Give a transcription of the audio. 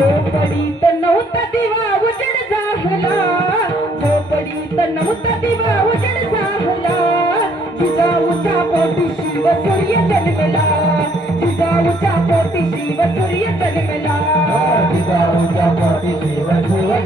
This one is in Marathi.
झोपडीत नव्हता दिवा उजेड झाला, झोपडीत नव्हता दिवा उजेड झाला. जिजाऊच्या पोटी शिव सूर्य जन्मला, जिजाऊच्या पोटी शिव सूर्य जन्मला, जिजाऊच्या पोटी शिव सूर्य